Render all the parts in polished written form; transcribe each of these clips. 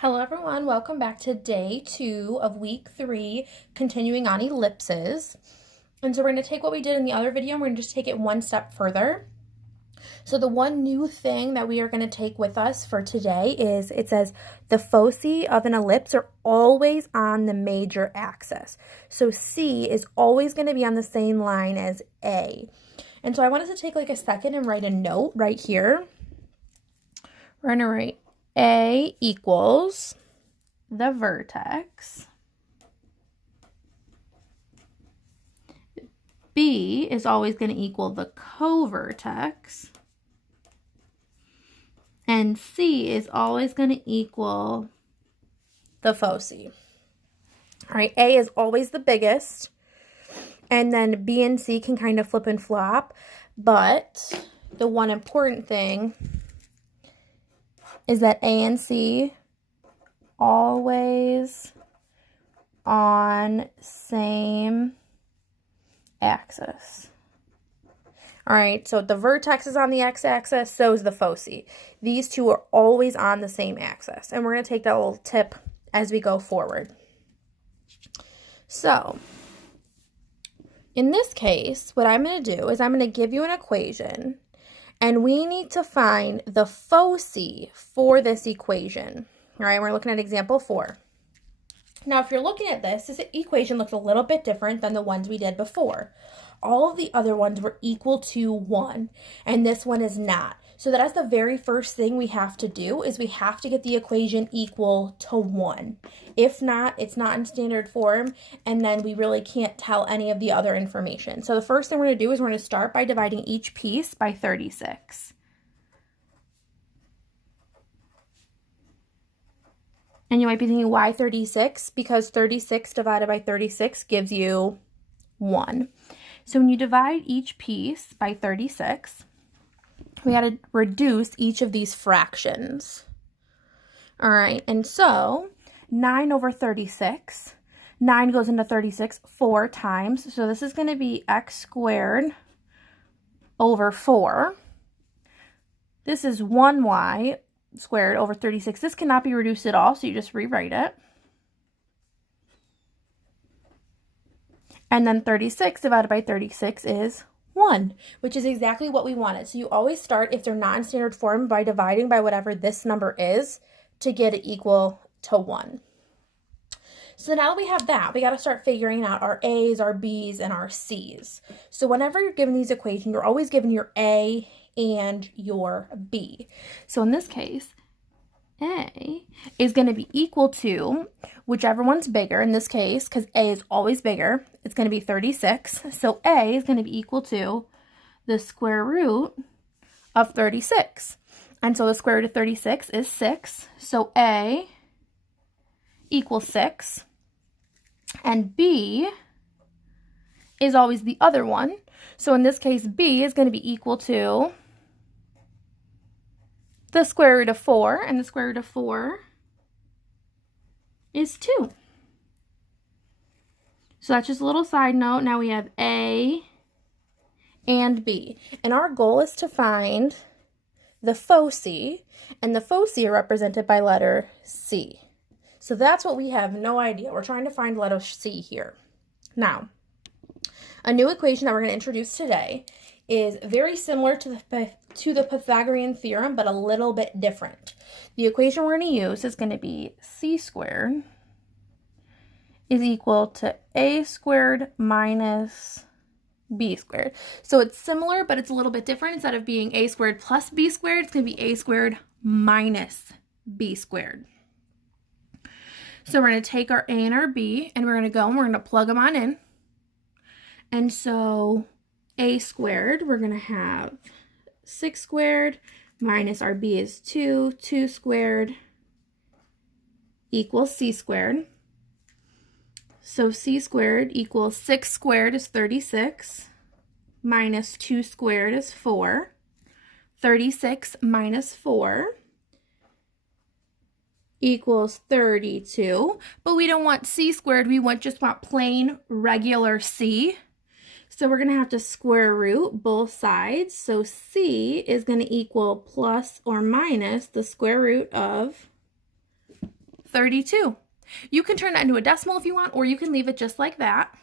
Hello everyone, welcome back to day 2 of week 3, continuing on ellipses. And so we're going to take what we did in the other video and we're going to just take it one step further. So the one new thing that we are going to take with us for today is it says the foci of an ellipse are always on the major axis. So C is always going to be on the same line as A. And so I want us to take like a second and write a note right here. We're going to write A equals the vertex. B is always going to equal the covertex. And C is always going to equal the foci. All right, A is always the biggest. And then B and C can kind of flip and flop. But the one important thing is that A and C always on same axis. All right, so the vertex is on the x-axis, so is the foci. These two are always on the same axis. And we're going to take that little tip as we go forward. So, in this case, what I'm going to do is I'm going to give you an equation. And we need to find the foci for this equation. All right, we're looking at example 4. Now, if you're looking at this equation looks a little bit different than the ones we did before. All of the other ones were equal to 1, and this one is not. So that's the very first thing we have to do is we have to get the equation equal to 1. If not, it's not in standard form, and then we really can't tell any of the other information. So the first thing we're going to do is we're going to start by dividing each piece by 36. And you might be thinking, why 36? Because 36 divided by 36 gives you 1. So when you divide each piece by 36, we got to reduce each of these fractions. All right, and so 9 over 36, 9 goes into 36 4 times. So this is going to be x squared over 4. This is 1y squared over 36. This cannot be reduced at all, so you just rewrite it. And then 36 divided by 36 is 1, which is exactly what we wanted. So you always start, if they're not in standard form, by dividing by whatever this number is to get it equal to 1. So now that we have that, we got to start figuring out our A's, our B's, and our C's. So whenever you're given these equations, you're always given your A and your B. So in this case, A is going to be equal to whichever one's bigger. In this case, because A is always bigger, it's going to be 36. So A is going to be equal to the square root of 36. And so the square root of 36 is 6. So A equals 6. And B is always the other one. So in this case, B is going to be equal to the square root of 4, and the square root of 4 is 2. So that's just a little side note. Now we have A and B. And our goal is to find the foci, and the foci are represented by letter C. So that's what we have no idea. We're trying to find letter C here. Now, a new equation that we're going to introduce today is very similar to the Pythagorean theorem, but a little bit different. The equation we're going to use is going to be C squared is equal to A squared minus B squared. So it's similar, but it's a little bit different. Instead of being A squared plus B squared, it's going to be A squared minus B squared. So we're going to take our A and our B, and we're going to go and we're going to plug them on in. And so A squared, we're going to have 6 squared minus our B is 2. 2 squared equals C squared. So C squared equals 6 squared is 36 minus 2 squared is 4. 36 minus 4 equals 32. But we don't want C squared. We just want plain regular C. So we're going to have to square root both sides. So C is going to equal plus or minus the square root of 32. You can turn that into a decimal if you want, or you can leave it just like that.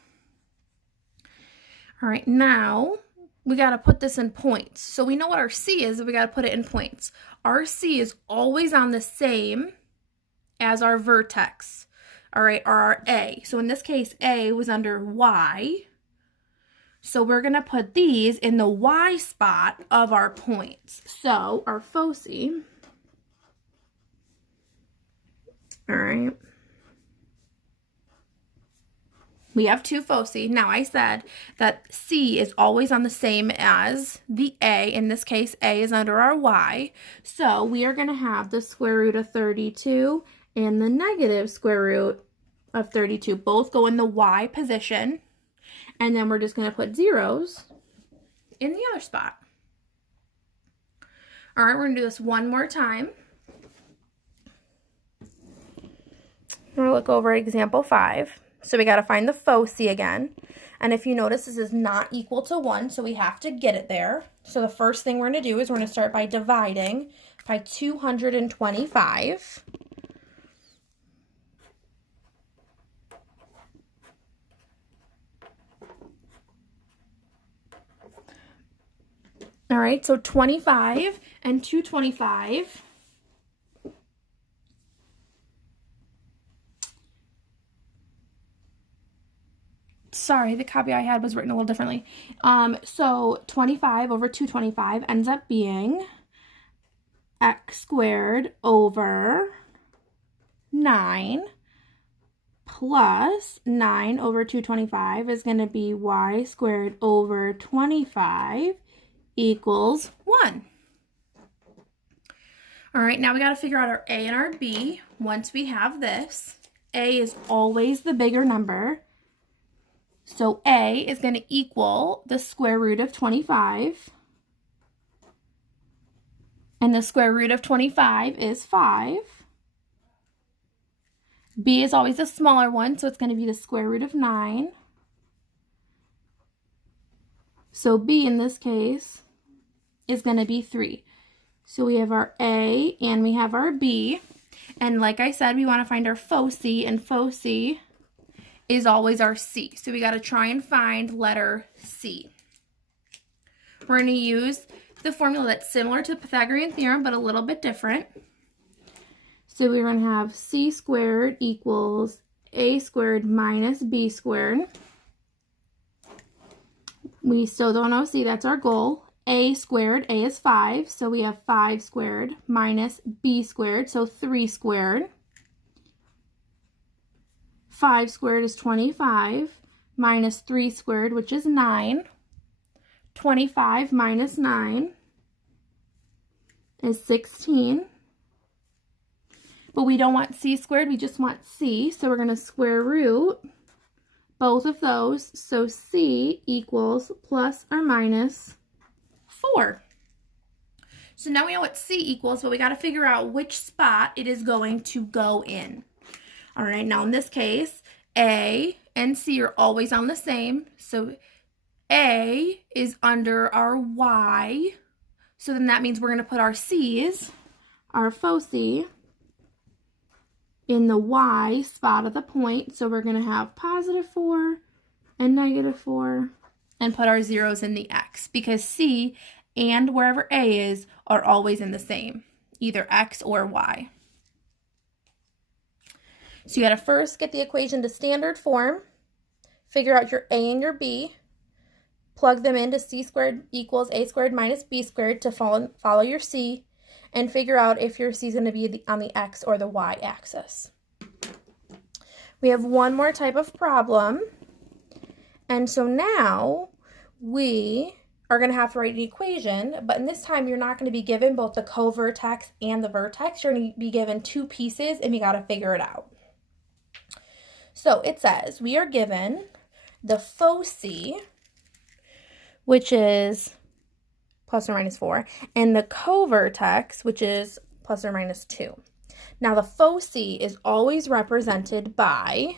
All right, now we got to put this in points. So we know what our C is, we got to put it in points. Our C is always on the same as our vertex, all right, or our A. So in this case, A was under Y. So we're going to put these in the Y spot of our points. So our foci, all right, we have two foci. Now I said that C is always on the same as the A. In this case, A is under our Y. So we are going to have the square root of 32 and the negative square root of 32 both go in the Y position. And then we're just going to put zeros in the other spot. All right, we're going to do this one more time. We're going to look over example 5. So we got to find the foci again. And if you notice, this is not equal to 1, so we have to get it there. So the first thing we're going to do is we're going to start by dividing by 225. All right, so 25 and 225. Sorry, the copy I had was written a little differently. So 25 over 225 ends up being x squared over 9 plus 9 over 225 is going to be y squared over 25 equals 1. All right, now we got to figure out our A and our B. Once we have this, A is always the bigger number. So A is going to equal the square root of 25. And the square root of 25 is 5. B is always the smaller one, so it's going to be the square root of 9. So B in this case is going to be 3. So we have our A and we have our B. And like I said, we want to find our foci, and foci is always our C. So we got to try and find letter C. We're going to use the formula that's similar to the Pythagorean theorem, but a little bit different. So we're going to have C squared equals A squared minus B squared. We still don't know C, that's our goal. A squared, A is 5, so we have 5 squared minus B squared, so 3 squared. 5 squared is 25 minus 3 squared, which is 9. 25 minus 9 is 16. But we don't want C squared, we just want C, so we're going to square root both of those, so C equals plus or minus 4. So now we know what C equals, but we got to figure out which spot it is going to go in. All right, now in this case, A and C are always on the same. So A is under our Y. So then that means we're going to put our C's, our foci, in the Y spot of the point. So we're going to have positive 4 and negative 4 and put our zeros in the X, because C and wherever A is are always in the same, either X or Y. So you got to first get the equation to standard form, figure out your A and your B, plug them into C squared equals A squared minus B squared to follow your C, and figure out if your C is going to be on the X or the Y axis. We have one more type of problem, and so now we are going to have to write an equation, but in this time you're not going to be given both the covertex and the vertex. You're going to be given two pieces, and you got to figure it out. So it says we are given the foci, which is plus or minus 4, and the covertex, which is plus or minus 2. Now the foci is always represented by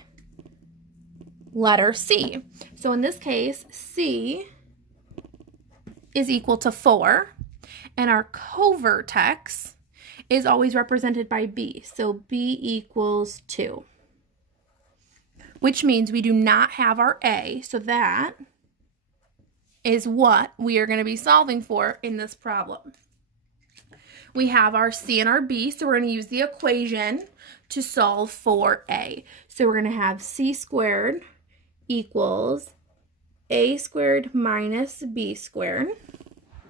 letter C. So in this case, C is equal to 4, and our covertex is always represented by b. So b equals 2, which means we do not have our a. So that is what we are going to be solving for in this problem. We have our c and our b, so we're going to use the equation to solve for a. So we're going to have c squared equals a squared minus b squared.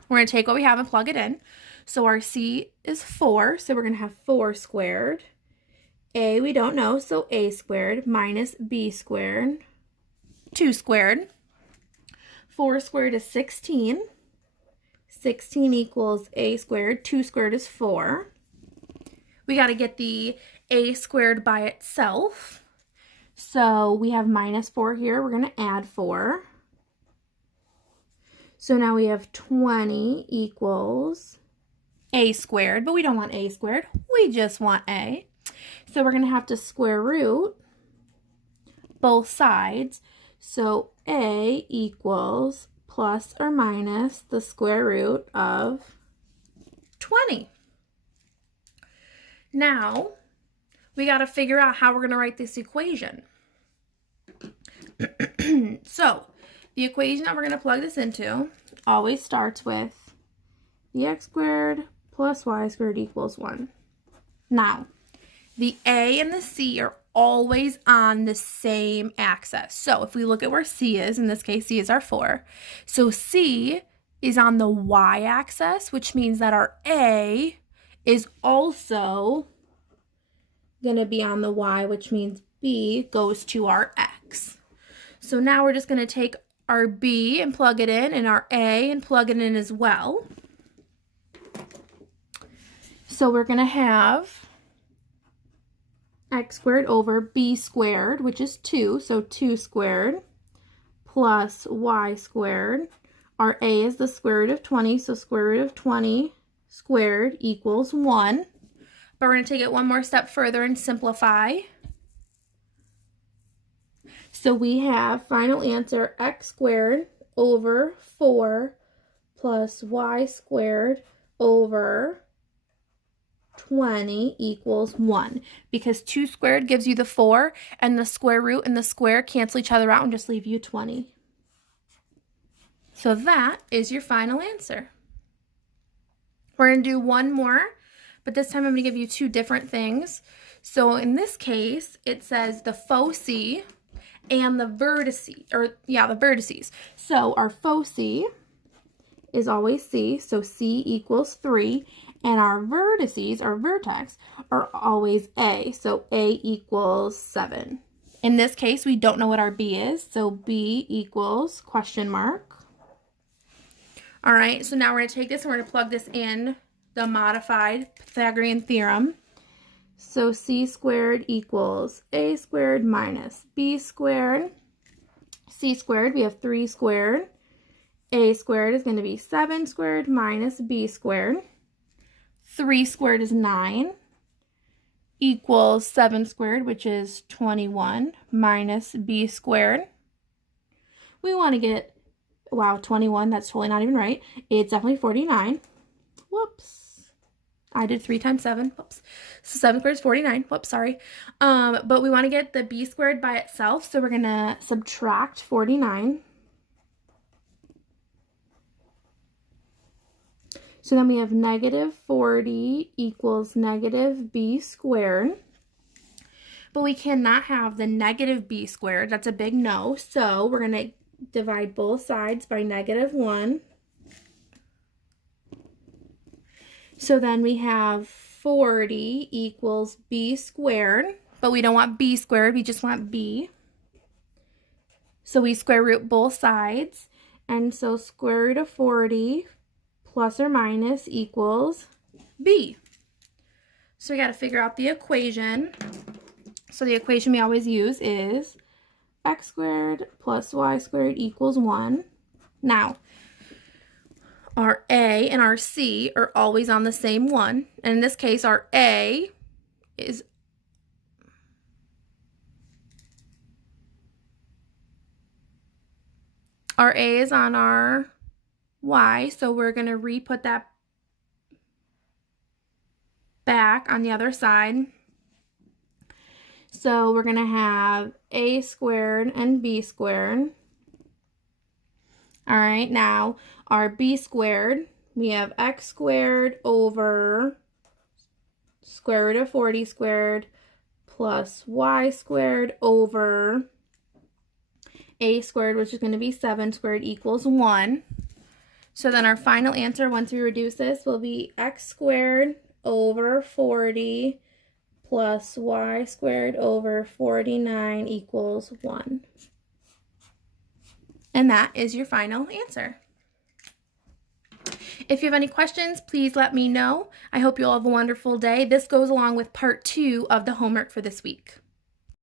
We're going to take what we have and plug it in. So our c is 4, so we're going to have 4 squared. A we don't know, so a squared minus b squared, 2 squared. 4 squared is 16. 16 equals a squared. 2 squared is 4. We got to get the a squared by itself. So we have minus 4 here. We're going to add 4. So now we have 20 equals a squared, but we don't want a squared. We just want a. So we're going to have to square root both sides. So a equals plus or minus the square root of 20. Now, we got to figure out how we're going to write this equation. So, the equation that we're going to plug this into always starts with the x squared plus y squared equals 1. Now, the a and the c are always on the same axis. So if we look at where c is, in this case, c is our 4. So c is on the y-axis, which means that our a is also going to be on the y, which means b goes to our x. So now we're just going to take our b and plug it in, and our a and plug it in as well. So we're going to have x squared over b squared, which is 2, so 2 squared, plus y squared. Our a is the square root of 20, so square root of 20 squared equals 1. But we're going to take it one more step further and simplify. So we have final answer x squared over 4 plus y squared over 20 equals 1, because 2 squared gives you the 4, and the square root and the square cancel each other out and just leave you 20. So that is your final answer. We're going to do one more, but this time I'm going to give you 2 different things. So in this case, it says the foci and the vertices, the vertices. So our foci is always c, so c equals 3. And our vertices, our vertex, are always a, so a equals 7. In this case, we don't know what our b is, so b equals question mark. All right, so now we're going to take this and we're going to plug this in the modified Pythagorean theorem. So c squared equals a squared minus b squared. C squared, we have 3 squared. A squared is going to be 7 squared minus b squared. 3 squared is 9, equals 7 squared, which is 21, minus b squared. We want to get, wow, 21, that's totally not even right. It's definitely 49. Whoops. I did 3 times 7. Whoops. So 7 squared is 49. Whoops, sorry. But we want to get the b squared by itself, so we're going to subtract 49. So then we have negative 40 equals negative b squared. But we cannot have the negative b squared. That's a big no. So we're going to divide both sides by negative 1. So then we have 40 equals b squared. But we don't want b squared. We just want b. So we square root both sides. And so square root of 40 plus or minus equals b. So we got to figure out the equation. So the equation we always use is x squared plus y squared equals 1. Now, our a and our c are always on the same one. And in this case, our a is on our y, so we're going to re-put that back on the other side. So we're going to have a squared and b squared. All right, now our b squared, we have x squared over square root of 40 squared plus y squared over a squared, which is going to be 7 squared, equals 1. So then our final answer, once we reduce this, will be x squared over 40 plus y squared over 49 equals 1. And that is your final answer. If you have any questions, please let me know. I hope you all have a wonderful day. This goes along with part 2 of the homework for this week.